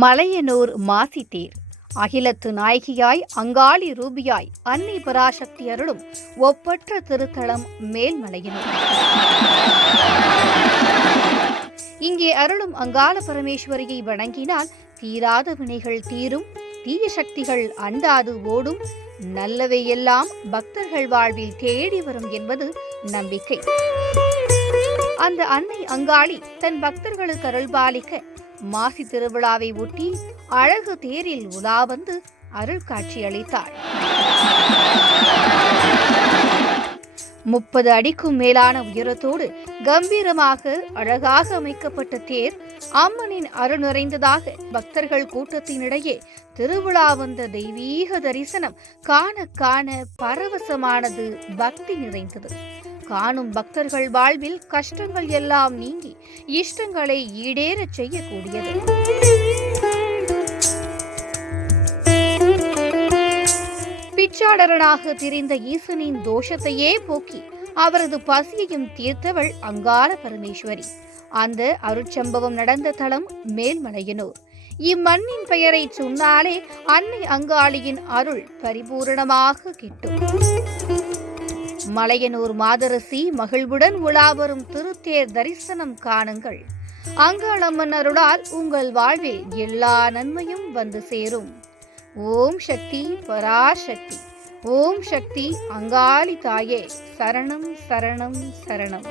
மலையனூர் மாசி தேர் அகிலத்து நாயகியாய் அங்காளி ரூபியாய் அன்னை பராசக்தி அருளும் ஒப்பற்ற திருத்தலம் மேல்மலையனூர். இங்கே அருளும் அங்காள பரமேஸ்வரியை வணங்கினால் தீராத வினைகள் தீரும், தீய சக்திகள் அண்டாது ஓடும், நல்லவையெல்லாம் பக்தர்கள் வாழ்வில் தேடி வரும் என்பது நம்பிக்கை. அந்த அன்னை அங்காளி தன் பக்தர்களுக்கு அருள்பாலிக்க மாசி திருவிழாவை ஒட்டி அழகு தேரில் உலா வந்து அருள் காட்சி அளித்தாள். 30 அடிக்கும் மேலான உயரத்தோடு கம்பீரமாக அழகாக அமைக்கப்பட்ட தேர் அம்மனின் அருள் நிறைந்ததாக பக்தர்கள் கூட்டத்தினிடையே திருவிழா வந்த தெய்வீக தரிசனம் காண காண பரவசமானது, பக்தி நிறைந்தது. காணும் பக்தர்கள் வாழ்வில் கஷ்டங்கள் எல்லாம் நீங்கி இஷ்டங்களை ஈடேறச் செய்யக்கூடியது. பிச்சாடரனாக திரிந்த ஈசனின் தோஷத்தையே போக்கி அவரது பசியையும் தீர்த்தவள் அங்காள பரமேஸ்வரி. அந்த அருட்சம்பவம் நடந்த தலம் மேல்மலையனூர். இம்மண்ணின் பெயரை சொன்னாலே அன்னை அங்காளியின் அருள் பரிபூரணமாக கிட்டும். மலையனூர் மாதரசி மகிழ்வுடன் உலாவரும் திருத்தேர் தரிசனம் காணுங்கள். அங்காளம்மன் அருளால் உங்கள் வாழ்வில் எல்லா நன்மையும் வந்து சேரும். ஓம் சக்தி பராசக்தி, ஓம் சக்தி அங்காளி தாயே, சரணம் சரணம் சரணம்.